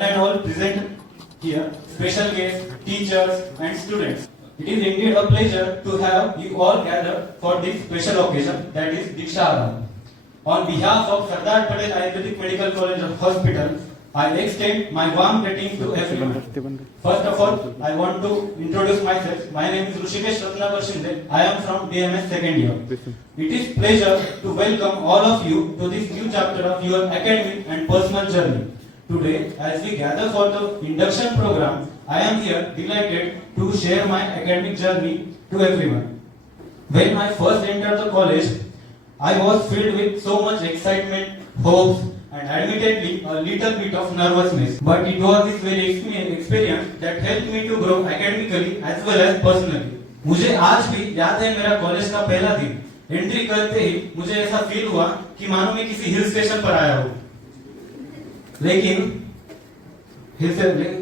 and all present here, special guests, teachers and students. It is indeed a pleasure to have you all gathered for this special occasion, that is Diksha Aram. On behalf of Sardar Patel Ayurvedic Medical College and Hospital, I extend my warm greetings to everyone. First of all, I want to introduce myself. My name is Rushikesh Ratnakar Shinde. I am from BMS second year. It is pleasure to welcome all of you to this new chapter of your academic and personal journey. Today, as we gather for the induction program, I am here delighted to share my academic journey to everyone. When I first entered the college, I was filled with so much excitement, hopes, and admittedly a little bit of nervousness. But it was this very experience that helped me to grow academically as well as personally. मुझे आज भी याद है मेरा college का पहला दिन. Entry करते ही मुझे ऐसा फील हुआ कि मानो मैं किसी हिल स्टेशन पर आया हूँ. लेकिन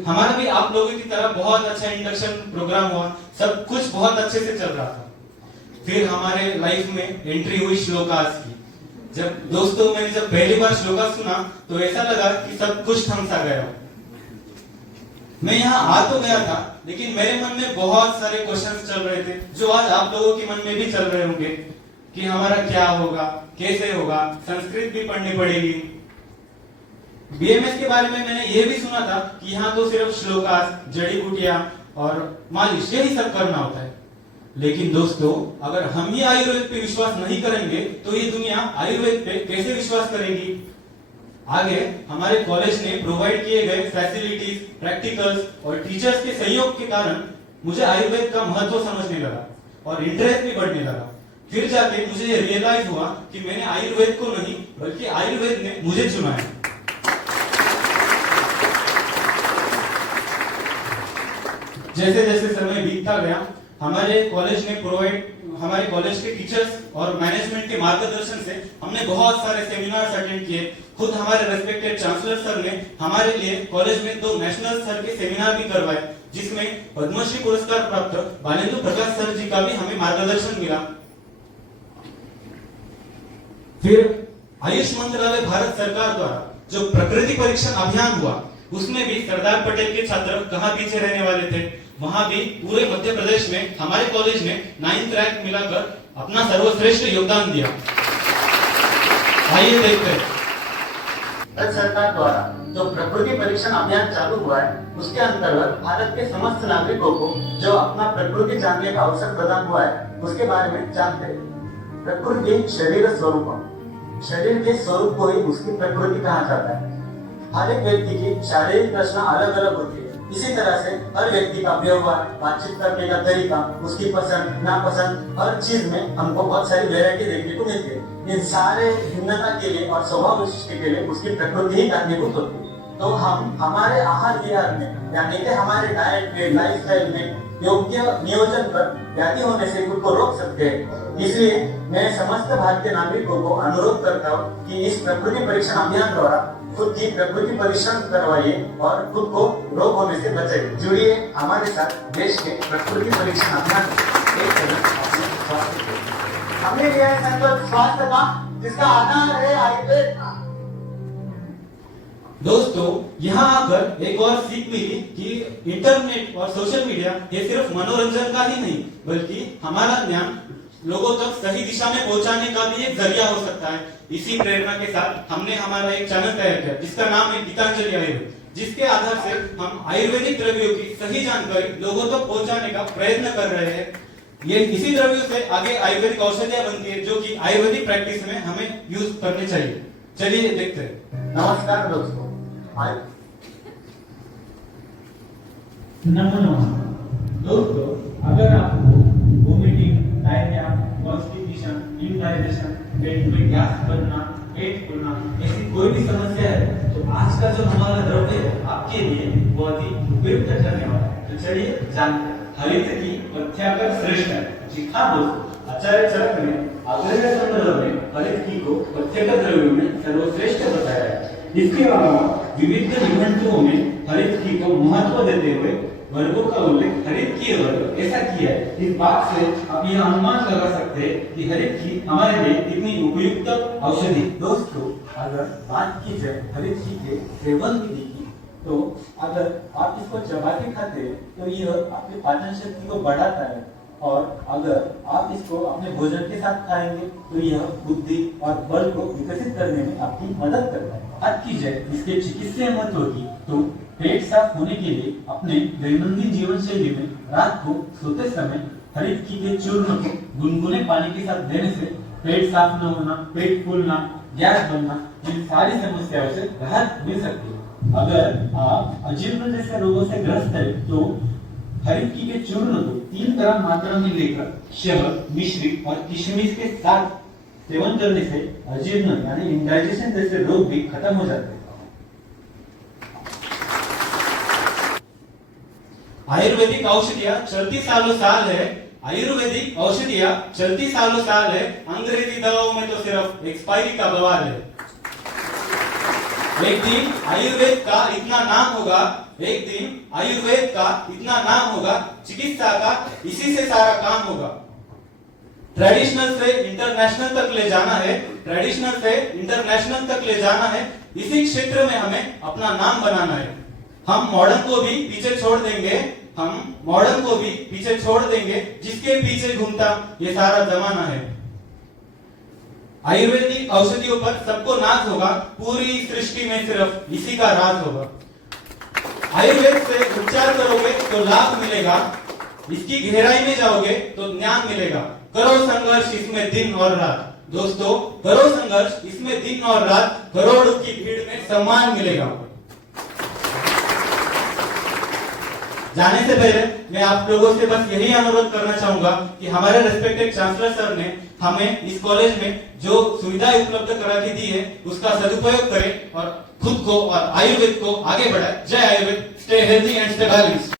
हमारा भी आप लोगों की तरह बहुत अच्छा इंडक्शन प्रोग्राम हुआ. सब कुछ बहुत अच्छे से चल रहा था. फिर हमारे लाइफ में एंट्री हुई श्लोकास की. मैंने जब पहली बार श्लोका सुना तो ऐसा लगा कि सब कुछ थम सा गया. मैं यहाँ आ तो गया था, लेकिन मेरे मन में बहुत सारे क्वेश्चंस चल रहे थे, जो आज आप लोगों के मन में भी चल रहे होंगे कि हमारा क्या होगा, कैसे होगा, संस्कृत भी पढ़नी पड़ेगी. बीएमएस के बारे में मैंने ये भी सुना था कि यहाँ तो सिर्फ श्लोकास, जड़ी बूटियां और मालिश यही सब करना होता है. लेकिन दोस्तों, अगर हम ही आयुर्वेद पे विश्वास नहीं करेंगे तो ये दुनिया आयुर्वेद पे कैसे विश्वास करेगी. आगे हमारे कॉलेज ने प्रोवाइड किए गए फैसिलिटीज, प्रैक्टिकल्स और टीचर्स के सहयोग के कारण मुझे आयुर्वेद का महत्व समझने लगा और इंटरेस्ट भी बढ़ने लगा. फिर जाके मुझे ये रियलाइज हुआ कि मैंने आयुर्वेद को नहीं बल्कि आयुर्वेद ने मुझे चुना है. जैसे जैसे समय बीतता गया, हमारे कॉलेज के टीचर्स और मैनेजमेंट के मार्गदर्शन से हमने बहुत सारे सेमिनार्स अटेंड किए. खुद हमारे रेस्पेक्टेड चांसलर सर ने हमारे लिए कॉलेज में 2 नेशनल स्तर के सेमिनार भी करवाए, जिसमें पद्मश्री पुरस्कार प्राप्त बालेंद्र प्रकाश सर जी का भी हमें मार्गदर्शन मिला. फिर आयुष मंत्रालय भारत सरकार द्वारा जो प्रकृति परीक्षण अभियान हुआ, उसमें भी सरदार पटेल के छात्र कहाँ पीछे रहने वाले थे. वहां भी पूरे मध्य प्रदेश में हमारे कॉलेज ने 9th रैंक मिलाकर अपना सर्वश्रेष्ठ योगदान दिया. आइए देखते हैं. सरकार द्वारा जो प्रकृति परीक्षण अभियान चालू हुआ है, उसके अंतर्गत भारत के समस्त नागरिकों को जो अपना प्रकृति जानने का अवसर प्रदान हुआ है, उसके बारे में जानते हैं. प्रकृति शरीर स्वरूप, शरीर के स्वरूप को ही उसकी प्रकृति कहा जाता है. हर एक व्यक्ति की शारीरिक रचना अलग अलग होती है. इसी तरह से हर व्यक्ति का व्यवहार, बातचीत करने का तरीका, उसकी पसंद नापसंद, हर चीज में हमको बहुत सारी वैरायटी देखने को मिलती है. इन सारे भिन्नता के लिए और स्वभाव विशिष्ट के लिए उसकी प्रकृति ही कारणीभूत होती है. तो हम हमारे आहार विहार में, यानी कि हमारे डाइट में, लाइफस्टाइल में योग्य नियोजन कर व्याधि होने से खुद को रोक सकते हैं. इसलिए मैं समस्त भारतीय नागरिकों को अनुरोध करता हूँ कि इस प्रकृति परीक्षण अभियान द्वारा खुद की प्रकृति परीक्षण करवाइए और खुद को रोग होने से बचाइए. जुड़िए हमारे साथ देश के प्रकृति परीक्षण अभियान हमने लिया है संकल्प स्वास्थ्य का, जिसका आधार है आयुर्वेद. दोस्तों, यहाँ आकर एक और सीख मिली कि इंटरनेट और सोशल मीडिया ये सिर्फ मनोरंजन का ही नहीं, बल्कि हमारा ज्ञान लोगों तक सही दिशा में पहुंचाने का भी एक जरिया हो सकता है. इसी प्रेरणा के साथ हमने हमारा एक चैनल तैयार किया, जिसका नाम है गीतांजलि आयुर्वेद, जिसके आधार से हम आयुर्वेदिक द्रव्यों की सही जानकारी लोगों तक पहुंचाने का प्रयत्न कर रहे हैं. ये इसी द्रव्यों से आगे आयुर्वेदिक औषधियां बनती है, जो कि आयुर्वेदिक प्रैक्टिस में हमें यूज करनी चाहिए. चलिए देखते हैं. नमस्कार दोस्तों. दोस्तों, अगर आपको वोमिटिंग, डायरिया, कॉन्स्टिपेशन, इंडाइजेशन, पेट में गैस बनना, पेट फूलना ऐसी कोई भी समस्या है, तो आज का जो हमारा द्रव्य है आपके लिए बहुत ही उपयुक्त ठहरने वाला है. तो चलिए जानते हैं. हरित की पथ्याकर श्रेष्ठ है. जी हाँ दोस्तों, आचार्य चरक ने अग्रगण्य संदर्भ में हरित की को पथ्याकर द्रव्यों में सर्वश्रेष्ठ बताया है. इसके अलावा विविध निबंधों में हरित की को महत्व देते हुए वर्गों का उल्लेख हरित की वर्ग ऐसा किया है. इस बात से आप यह अनुमान लगा सकते हैं कि हरित की हमारे लिए कितनी उपयुक्त औषधि. दोस्तों, अगर बात की जाए हरित की के सेवन विधि की, तो अगर आप इसको चबा के खाते हैं तो यह आपकी पाचन शक्ति को बढ़ाता है, और अगर आप इसको अपने भोजन के साथ खाएंगे तो यह बुद्धि और बल को विकसित करने में आपकी मदद करता है। बात की जाए इसके चिकित्सीय महत्व की, तो पेट साफ होने के लिए अपने दैनंदिन जीवन शैली में रात को सोते समय हरितकी के चूर्ण को गुनगुने पानी के साथ देने से पेट साफ न होना, पेट फूलना, गैस बनना, इन सारी समस्याओं से राहत मिल सकती है। अगर आप अजीर्ण जैसे रोगों से ग्रस्त है तो हरितकी के चूर्ण को 3 ग्राम मात्रा में लेकर शहद, मिश्री और किशमिश के साथ सेवन करने से अजीर्ण यानी इंडाइजेशन जैसे रोग भी खत्म हो जाते हैं। आयुर्वेदिक औषधियां चलती सालों साल है। आयुर्वेदिक औषधियां चलती सालों साल है। अंग्रेजी दवाओं में तो सिर्फ एक्सपायरी का बवाल है। एक दिन आयुर्वेद का इतना नाम होगा, एक दिन आयुर्वेद का इतना नाम होगा, चिकित्सा का इसी से सारा काम होगा। ट्रेडिशनल से इंटरनेशनल तक ले जाना है, ट्रेडिशनल से इंटरनेशनल तक ले जाना है। इसी क्षेत्र में हमें अपना नाम बनाना है। हम मॉडर्न को भी पीछे छोड़ देंगे, हम मॉडर्न को भी पीछे छोड़ देंगे, जिसके पीछे घूमता ये सारा जमाना है। आयुर्वेदिक औषधियों पर सबको नाज होगा, पूरी सृष्टि में सिर्फ इसी का राज होगा। आयुर्वेद से उपचार करोगे तो लाभ मिलेगा, इसकी गहराई में जाओगे तो ज्ञान मिलेगा। करो संघर्ष इसमें दिन और रात, दोस्तों करो संघर्ष इसमें दिन और रात, करोड़ों की भीड़ में सम्मान मिलेगा। जाने से पहले मैं आप लोगों से बस यही अनुरोध करना चाहूंगा कि हमारे रेस्पेक्टेड चांसलर सर ने हमें इस कॉलेज में जो सुविधाएं उपलब्ध करा के दी है उसका सदुपयोग करें और खुद को और आयुर्वेद को आगे बढ़ाएं। जय Ayurveda, stay healthy and stay balanced.